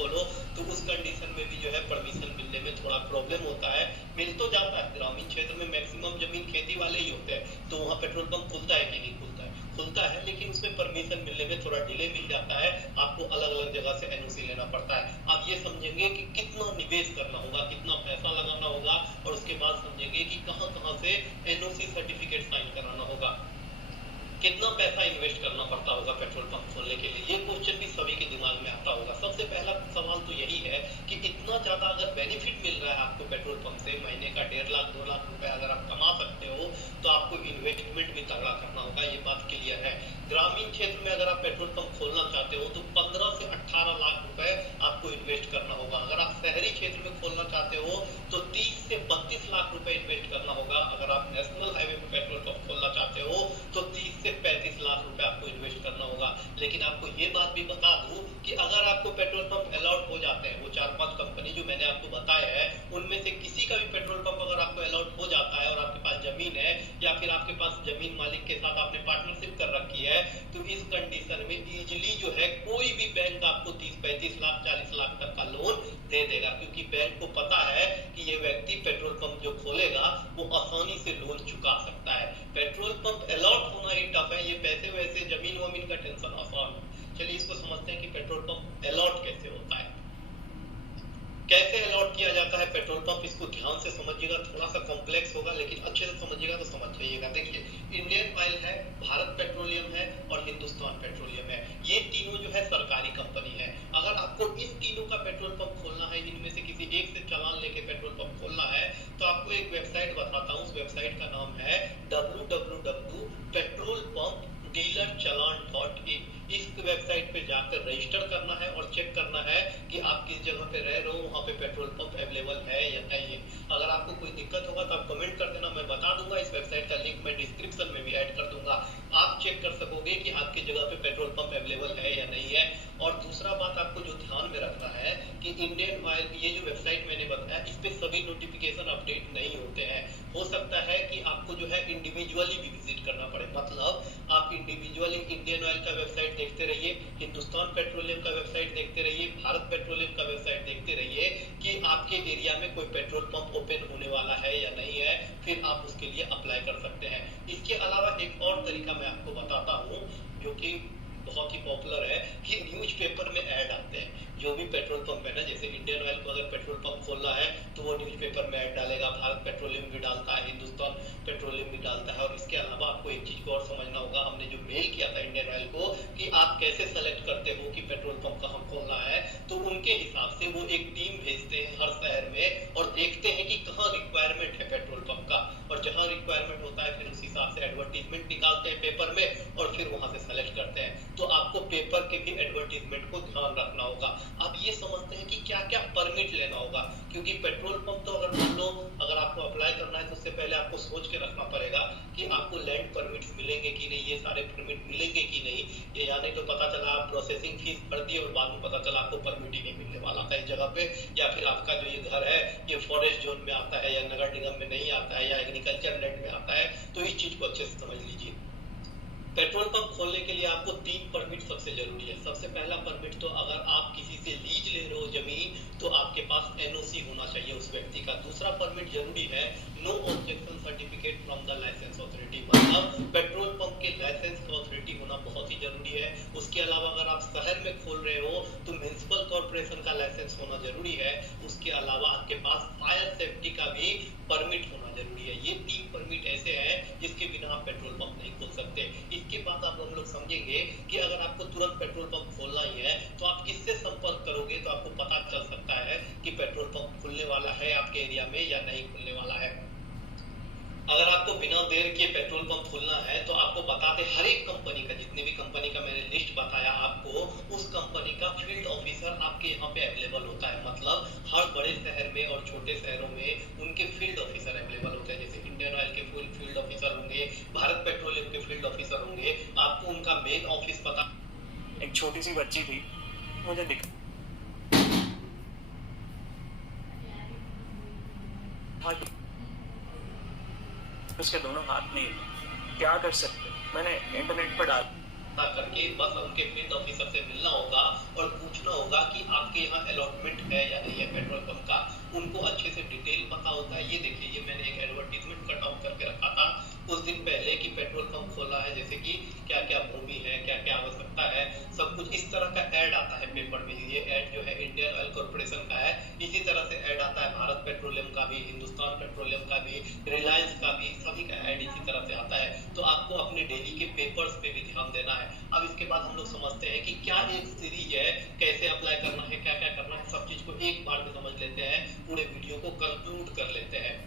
खोलो तो उस कंडीशन में भी जो है परमिशन मिलने में थोड़ा प्रॉब्लम होता है। मिल तो जाता है, ग्रामीण क्षेत्र में मैक्सिमम जमीन खेती वाले ही होते हैं, तो वहाँ पेट्रोल पंप खुलता है कि नहीं खुलता है, खुलता है, लेकिन उसमें परमिशन मिलने में थोड़ा डिले मिल जाता है, आपको अलग अलग जगह से एनओसी लेना पड़ता है। आप ये समझेंगे कि कितना निवेश करना होगा, कितना पैसा लगाना होगा, और उसके बाद समझेंगे कि कहाँ कहाँ से एनओसी सर्टिफिकेट साइन कराना होगा, कितना पैसा इन्वेस्ट करना पड़ता होगा पेट्रोल पंप खोलने के लिए। ये क्वेश्चन भी सभी के दिमाग में आता होगा। सबसे पहला सवाल तो यही है कि इतना ज्यादा अगर बेनिफिट मिल रहा है आपको पेट्रोल पंप से, महीने का 1.5 लाख 2 लाख रुपए अगर आप कमा सकते हो, तो आपको इन्वेस्टमेंट भी तगड़ा करना होगा, ये बात क्लियर है। ग्रामीण क्षेत्र में अगर आप पेट्रोल पंप खोलना चाहते हो तो 15 से 18 लाख रुपए आपको इन्वेस्ट करना होगा। अगर आप शहरी क्षेत्र में खोलना चाहते हो तो 30 से 32 लाख रुपए इन्वेस्ट करना होगा। अगर आप नेशनल हाईवे पे पेट्रोल पंप खोलना चाहते हो तो 30 से 35 लाख रुपए आपको इन्वेस्ट करना होगा। लेकिन आपको ये बात भी बता दूं कि अगर आपको पेट्रोल पंप अलॉट हो जाते हैं, वो 4-5 कंपनी जो मैंने आपको बताया है, उनमें से किसी का भी पेट्रोल पंप अगर आपको अलॉट हो जाता है और आपके पास जमीन है, या फिर आपके पास जमीन मालिक के साथ आपने पार्टनरशिप कर रखी है, तो इस कंडीशन में इजीली जो है कोई भी बैंक आपको 30-35 लाख 40 लाख तक का लोन दे देगा, क्योंकि बैंक को पता है कि ये व्यक्ति पेट्रोल पंप जो खोलेगा वो आसानी से लोन चुका सकता है। पेट्रोल पंप अलॉट होना ही टफ है, ये पैसे वैसे जमीन वमीन का टेंशन आसान है। चलिए इसको समझते हैं कि पेट्रोल पंप अलॉट कैसे होता है, कैसे अलॉट किया जाता है पेट्रोल पंप। इसको ध्यान से समझिएगा, थोड़ा सा कॉम्प्लेक्स होगा लेकिन अच्छे से समझिएगा तो समझ जाइएगा। देखिए, इंडियन ऑयल है, भारत पेट्रोलियम है और हिंदुस्तान पेट्रोलियम है, ये तीनों जो है सरकारी कंपनी है। अगर आपको इन तीनों का पेट्रोल पंप खोलना है, इनमें से किसी एक से चालान लेके पेट्रोल पंप खोलना है, तो आपको एक वेबसाइट बताता हूँ। उस वेबसाइट का नाम है www.petrolpumpdealerchallan.in। इस वेबसाइट पे जाकर रजिस्टर करना है और चेक करना है कि आप किस जगह पे रह रहे हो, वहाँ पे पेट्रोल पंप अवेलेबल है या नहीं है। अगर आपको कोई दिक्कत होगा तो आप कमेंट कर देना, मैं बता दूंगा। इस वेबसाइट का लिंक मैं डिस्क्रिप्शन में भी ऐड कर दूंगा, आप चेक कर सकोगे कि आपकी जगह पे पेट्रोल पंप अवेलेबल है या नहीं है। और दूसरा बात आपको जो ध्यान में रखना है कि इंडियन ऑयल, ये जो वेबसाइट मैंने बताया, इस पे सभी नोटिफिकेशन अपडेट नहीं होते हैं। हो सकता है कि आपको जो है इंडिविजुअली भी विजिट करना पड़े, मतलब आप इंडिविजुअली इंडियन ऑयल का वेबसाइट देखते रहिए, हिंदुस्तान पेट्रोलियम का वेबसाइट देखते रहिए, भारत पेट्रोलियम का वेबसाइट देखते रहिए कि आपके एरिया में कोई पेट्रोल पंप ओपन होने वाला है या नहीं है, फिर आप उसके लिए अप्लाई कर सकते हैं। इसके अलावा एक और तरीका मैं आपको बताता हूँ जो कि बहुत ही पॉपुलर है, कि न्यूज़पेपर में ऐड आते हैं। जो भी पेट्रोल पंप है ना, जैसे इंडियन ऑयल को अगर पेट्रोल पंप खोलना है तो वो न्यूज़पेपर में ऐड डालेगा, भारत पेट्रोलियम भी डालता है, हिंदुस्तान पेट्रोलियम भी डालता है। और इसके अलावा आपको एक चीज को और समझना होगा, हमने जो मेल किया था इंडियन ऑयल को कि आप कैसे सेलेक्ट करते हो कि पेट्रोल पंप कहाँ खोलना है, तो उनके हिसाब से वो एक टीम भेजते हैं हर शहर में और देखते हैं कि कहाँ रिक्वायरमेंट है पेट्रोल पंप का, और जहाँ रिक्वायरमेंट होता है फिर उस हिसाब से एडवर्टीजमेंट निकालते हैं पेपर में और फिर वहां से सेलेक्ट करते हैं। तो आपको पेपर के भी एडवर्टीजमेंट को ध्यान रखना होगा। आप ये समझते हैं कि क्या क्या परमिट लेना होगा, क्योंकि पेट्रोल पंप तो अगर मान लो अगर आपको अप्लाई करना है तो उससे पहले आपको सोच के रखना पड़ेगा कि आपको लैंड परमिट्स मिलेंगे कि नहीं, ये सारे परमिट मिलेंगे कि नहीं। ये या नहीं तो पता चला आप प्रोसेसिंग फीस भर दी और बाद में पता चला आपको परमिट ही नहीं मिलने वाला था इस जगह पे, या फिर आपका जो ये घर है ये फॉरेस्ट जोन में आता है या नगर निगम में नहीं आता है या एग्रीकल्चर नेट में आता है। तो इस चीज को अच्छे से समझ लीजिए। पेट्रोल पंप खोलने के लिए आपको 3 परमिट सबसे जरूरी है। सबसे पहला परमिट तो अगर आप किसी से लीज ले रहे हो जमीन, तो आपके पास एनओसी होना चाहिए उस व्यक्ति का। दूसरा परमिट जरूरी है, no objection certificate from the license authority, मतलब पेट्रोल पंप के लाइसेंस का अथॉरिटी होना बहुत ही जरूरी है। उसके अलावा अगर आप शहर में खोल रहे हो तो म्युनिसिपल कॉर्पोरेशन का लाइसेंस होना जरूरी है। उसके अलावा आपके पास फायर सेफ्टी का भी परमिट होना जरूरी है। ये 3 परमिट ऐसे हैं जिसके बिना आप पेट्रोल पंप नहीं खोल सकते। इसके बाद आप हम लोग समझेंगे कि अगर आपको तुरंत पेट्रोल पंप खोलना ही है तो आप किससे संपर्क करोगे, तो आपको पता चल सकता है कि पेट्रोल पंप खुलने वाला है आपके एरिया में या नहीं खुलने वाला है। अगर आपको बिना देर के पेट्रोल पंप खोलना है तो आपको बता दें, हर एक कंपनी का, जितने भी कंपनी का मैंने लिस्ट बताया आपको, उस कंपनी का फील्ड ऑफिसर आपके यहाँ पे अवेलेबल होता है। मतलब हर बड़े शहर में और छोटे शहरों में उनके फील्ड ऑफिसर अवेलेबल होते हैं। जैसे इंडियन ऑयल के फील्ड ऑफिसर होंगे, भारत पेट्रोलियम के फील्ड ऑफिसर होंगे। आपको उनका मेन ऑफिस पता। एक छोटी सी बच्ची थी, मुझे दिख उसके दोनों हाथ नहीं, क्या कर सकते। मैंने इंटरनेट पर डाल करके बस उनके फील्ड ऑफिसर से मिलना होगा और पूछना होगा कि आपके यहाँ ऐड आता है पेपर में, ये ऐड जो है इंडियन ऑयल कॉर्पोरेशन का है, इसी तरह से ऐड आता है भारत पेट्रोलियम का भी, हिंदुस्तान पेट्रोलियम का भी, रिलायंस का भी, सभी का ऐड इसी तरह से आता है। तो आपको अपने डेली के पेपर्स पे भी ध्यान देना है। अब इसके बाद हम लोग समझते हैं कि क्या एक सीरीज है, कैसे अप्लाई करना है, क्या क्या करना है, सब चीज को एक बार में समझ लेते हैं, पूरे वीडियो को कंक्लूड कर लेते हैं।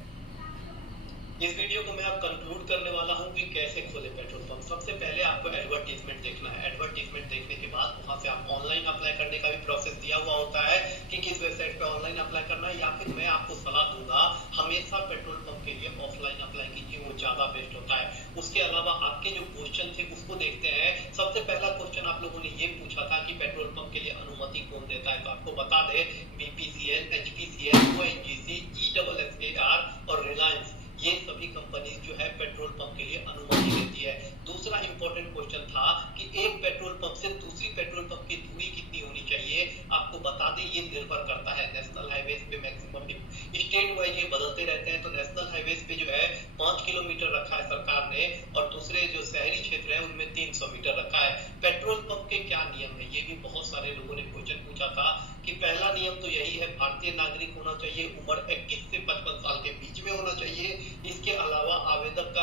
इस वीडियो को मैं अब कंक्लूड करने वाला हूं कि कैसे खोले पेट्रोल पंप। सबसे पहले आपको एडवर्टीजमेंट देखना है। एडवर्टीजमेंट देखने के बाद वहां से आप ऑनलाइन अप्लाई करने का भी प्रोसेस दिया हुआ होता है कि किस वेबसाइट पे ऑनलाइन अप्लाई करना है, या फिर मैं आपको सलाह दूंगा हमेशा पेट्रोल पंप के लिए ऑफलाइन अप्लाई कीजिए, वो ज्यादा बेस्ट होता है। उसके अलावा आपके जो क्वेश्चन थे उसको देखते हैं। सबसे पहला क्वेश्चन आप लोगों ने ये पूछा था कि पेट्रोल पंप के लिए अनुमति कौन देता है, तो आपको बता दे बीपीसीएल, एचपीसीएल, ओएनजीसी, ईडब्ल्यूएसएआर और रिलायंस, ये सभी कंपनी जो है पेट्रोल पंप के लिए अनुमति देती है। दूसरा इंपॉर्टेंट क्वेश्चन था कि एक पेट्रोल पंप से दूसरी पेट्रोल पंप की दूरी कितनी होनी चाहिए, आपको बता दें ये निर्भर करता है नेशनल हाईवेज पे मैक्सिमम, स्टेट वाइज ये बदलते रहते हैं। तो नेशनल हाईवेज पे जो है 5 किलोमीटर रखा है सरकार ने, और दूसरे जो शहरी क्षेत्र है उनमें 300 मीटर रखा है। पेट्रोल पंप के क्या नियम है, ये भी बहुत सारे लोगों ने क्वेश्चन पूछा था कि पहला नियम तो यही है, भारतीय नागरिक होना चाहिए, उम्र 21 से 55 साल के बीच में होना चाहिए। इसके अलावा आवेदक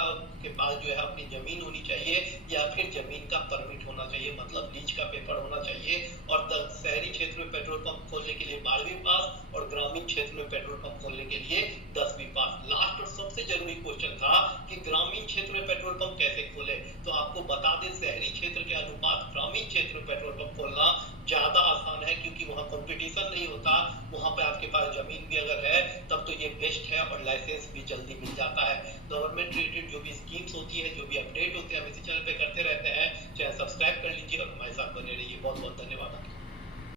के पास जो है अपनी जमीन होनी चाहिए, या फिर जमीन का परमिट होना चाहिए, मतलब लीज का पेपर होना चाहिए। और शहरी क्षेत्र में पेट्रोल पंप खोलने के लिए 12वीं पास, और ग्रामीण क्षेत्र में पेट्रोल पंप खोलने के लिए 10वीं पास। लास्ट और सबसे जरूरी क्वेश्चन था कि ग्रामीण क्षेत्र में पेट्रोल पंप कैसे खोले, तो आपको बता दें शहरी क्षेत्र के अनुपात ग्रामीण क्षेत्र में पेट्रोल पंप खोलना ज्यादा आसान है, क्योंकि वहाँ कंपटीशन नहीं होता, वहाँ पे आपके पास जमीन भी अगर है तब तो ये बेस्ट है, और लाइसेंस भी जल्दी मिल जाता है। गवर्नमेंट रिलेटेड जो भी स्कीम्स होती है, जो भी अपडेट होते हैं, हम इसी चैनल पे करते रहते हैं। चैनल सब्सक्राइब कर लीजिए और हमारे साथ बने रहिए। बहुत बहुत धन्यवाद।